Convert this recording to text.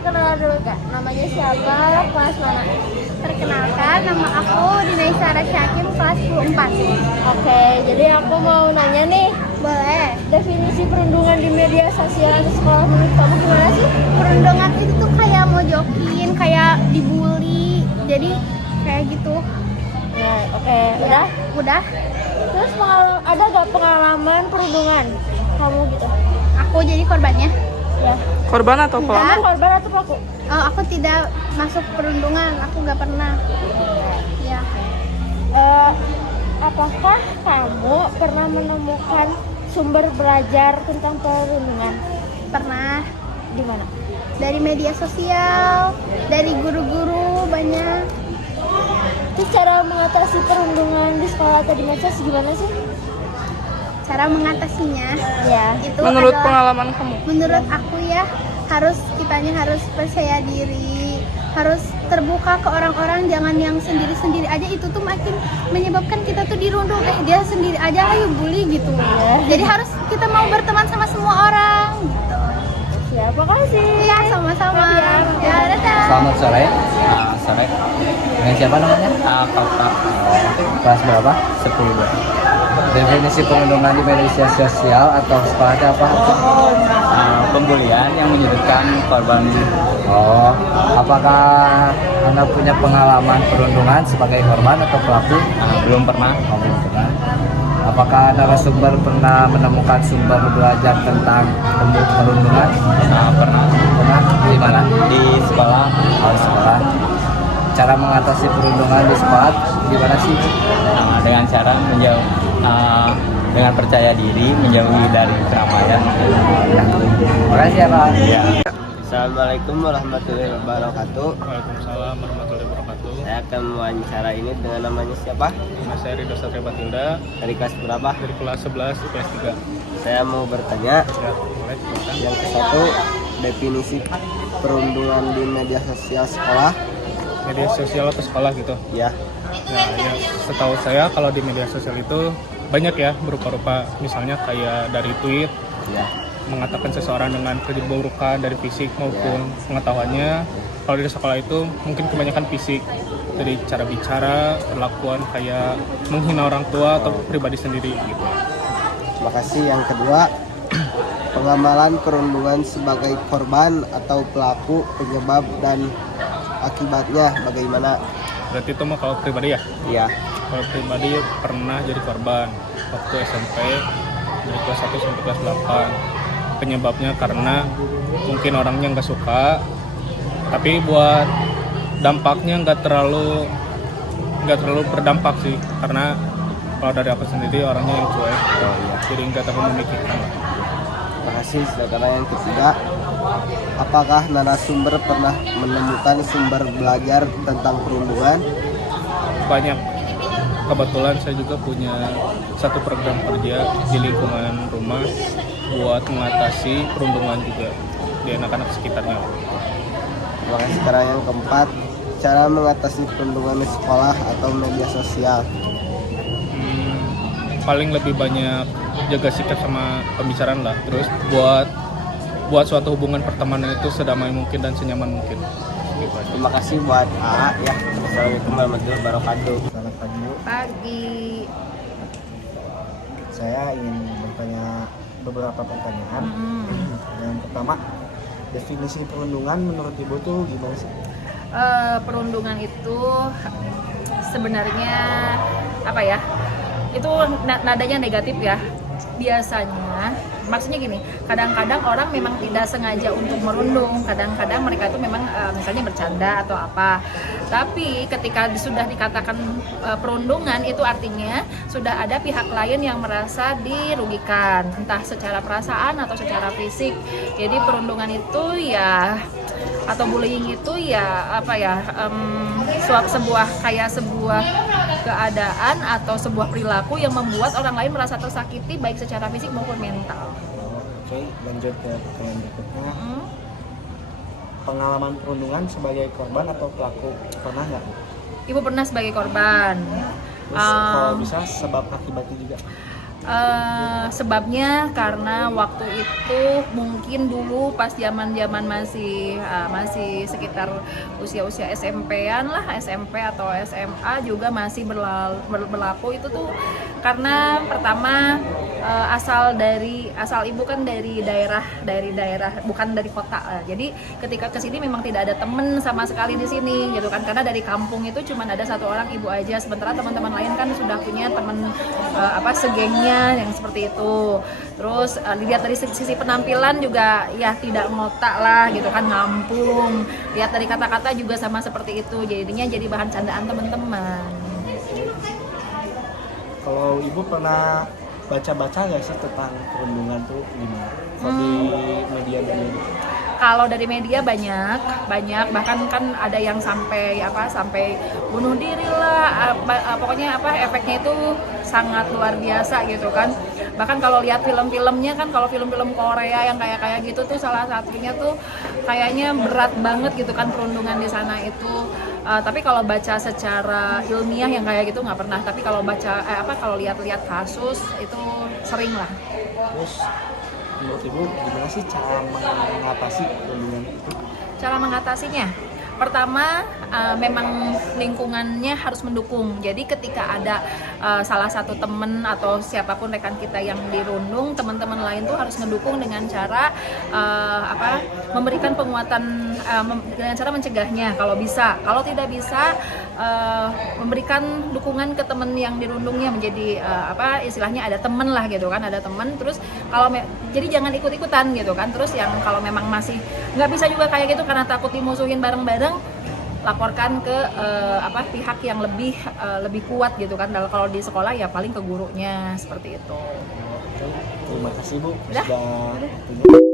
perkenalan dulu Kak. Namanya siapa? Kelas mana? Perkenalkan, nama aku Dinaisa Rasyakim, kelas 4. Oke, jadi aku mau nanya nih. Boleh. Definisi perundungan di media sosial atau sekolah menurut kamu gimana sih? Perundungan itu tuh kayak mojokin, kayak dibully, jadi kayak gitu. Nah, oke, udah. Udah. Terus ada gak pengalaman perundungan kamu gitu? Aku jadi korbannya. Ya. Korban atau pelaku? Kamu korban atau pelaku? Oh, aku tidak masuk perundungan, aku nggak pernah. Ya. Apakah kamu pernah menemukan sumber belajar tentang perundungan? Pernah. Di mana? Dari media sosial, dari guru-guru banyak. Terus cara mengatasi perundungan di sekolah atau di medsos gimana sih? Cara mengatasinya, Ya. itu Menurut adalah, pengalaman kamu? menurut aku ya, kitanya harus percaya diri, harus terbuka ke orang-orang, jangan yang sendiri-sendiri aja. Itu tuh makin menyebabkan kita tuh dirundung, dia sendiri aja ayo bully gitu. Jadi harus kita mau berteman sama semua orang gitu. Ya, makasih. Iya, sama-sama. Ya, dadah. Selamat sore. Sore. Dengan siapa namanya? Kakak. Kelas berapa? 10. Definisi perundungan di media sosial atau sekolahnya apa? Pembulian yang menyudutkan korban. Oh, apakah Anda punya pengalaman perundungan sebagai korban atau pelaku? Belum pernah. Oh, belum pernah. Apakah narasumber pernah menemukan sumber belajar tentang perundungan? Pernah Pernah? Di mana? di sekolah. Oh, sekolah. Cara mengatasi perundungan di sekolah gimana sih? Dengan cara dengan percaya diri, menjauhi dari keramaian. Makasih ya Pak. Ya. Assalamualaikum warahmatullahi wabarakatuh. Waalaikumsalam warahmatullahi wabarakatuh. Saya akan mewawancara ini dengan namanya siapa? Nama saya Ridho Satria Batilda Dari kelas berapa? dari kelas 11 IPS 3. Saya mau bertanya. Ya, boleh silakan. Yang ke satu, definisi perundungan di media sosial sekolah. Media sosial atau sekolah gitu. Ya, Ya, setahu saya kalau di media sosial itu banyak ya berupa-rupa, misalnya kayak dari tweet ya, mengatakan seseorang dengan keburukan dari fisik maupun pengetahuannya. Kalau di sekolah itu mungkin kebanyakan fisik, dari cara bicara, perlakuan kayak menghina orang tua atau pribadi sendiri gitu. terima kasih. Yang kedua, pengamalan perundungan sebagai korban atau pelaku, penyebab dan akibatnya bagaimana? Berarti itu mah kalau pribadi ya? Ya, Kalau pribadi pernah jadi korban waktu SMP dari kelas 1 sampai kelas 8. Penyebabnya karena mungkin orangnya nggak suka, tapi buat dampaknya nggak terlalu berdampak sih, karena kalau dari aku sendiri orangnya yang cuek, jadi nggak terlalu memikirkan lah. terima kasih. Sekarang yang ketiga, apakah narasumber pernah menemukan sumber belajar tentang perundungan? Banyak. Kebetulan saya juga punya satu program kerja di lingkungan rumah buat mengatasi perundungan juga di anak-anak sekitarnya. Terima kasih. Sekarang yang keempat, cara mengatasi perundungan di sekolah atau media sosial. Paling lebih banyak jaga sikap sama pembicaraan lah. Terus buat suatu hubungan pertemanan itu sedamai mungkin dan senyaman mungkin. Gitu aja. Terima kasih buat A ya. Assalamualaikum warahmatullahi wabarakatuh. Selamat pagi Bu. Pagi. Saya ingin bertanya beberapa pertanyaan. Yang pertama, definisi perundungan menurut Ibu tuh gimana sih? Perundungan itu sebenarnya apa ya? Itu nadanya negatif ya. Biasanya maksudnya gini, kadang-kadang orang memang tidak sengaja untuk merundung, kadang-kadang mereka itu memang misalnya bercanda atau apa. Tapi ketika sudah dikatakan perundungan, itu artinya sudah ada pihak lain yang merasa dirugikan, entah secara perasaan atau secara fisik. Jadi perundungan itu ya, atau bullying itu ya apa ya, sebuah keadaan atau sebuah perilaku yang membuat orang lain merasa tersakiti baik secara fisik maupun mental. Oke, lanjut ke pertanyaan berikutnya. Pengalaman perundungan sebagai korban atau pelaku pernah nggak? Ibu pernah sebagai korban. Terus kalau bisa sebab akibatnya juga? Sebabnya karena waktu itu mungkin dulu pas zaman masih sekitar usia SMP-an lah, SMP atau SMA juga masih berlaku itu tuh karena pertama asal ibu kan dari daerah bukan dari kota. Jadi ketika kesini memang tidak ada temen sama sekali di sini gitu kan, karena dari kampung itu cuma ada satu orang ibu aja, sementara teman-teman lain kan sudah punya teman segengnya yang seperti itu. Terus dilihat dari sisi penampilan juga ya tidak ngotak lah gitu kan, ngampung. Lihat dari kata-kata juga sama seperti itu, jadinya jadi bahan candaan teman-teman. Kalau ibu pernah baca-baca nggak sih tentang perundungan tuh gimana? Kalau di media-media? Kalau dari media banyak, bahkan kan ada yang sampai bunuh diri lah, pokoknya efeknya itu sangat luar biasa gitu kan. Bahkan kalau lihat film-filmnya kan, kalau film-film Korea yang kayak gitu tuh salah satunya tuh kayaknya berat banget gitu kan perundungan di sana itu. Tapi kalau baca secara ilmiah yang kayak gitu nggak pernah. Tapi kalau baca kalau lihat-lihat kasus itu sering lah. Terus menurut ibu gimana sih cara mengatasi perundungan itu? Cara mengatasinya, pertama memang lingkungannya harus mendukung. Jadi ketika ada salah satu teman atau siapapun rekan kita yang dirundung, teman-teman lain tuh harus mendukung dengan cara memberikan penguatan, dengan cara mencegahnya kalau bisa. Kalau tidak bisa, memberikan dukungan ke teman yang dirundungnya, menjadi istilahnya ada teman lah gitu kan, ada teman. Terus jadi jangan ikut-ikutan gitu kan. Terus yang kalau memang masih nggak bisa juga kayak gitu karena takut dimusuhin bareng-bareng, laporkan ke pihak yang lebih kuat gitu kan. Kalau di sekolah ya paling ke gurunya, seperti itu. Terima kasih Bu Udah? sudah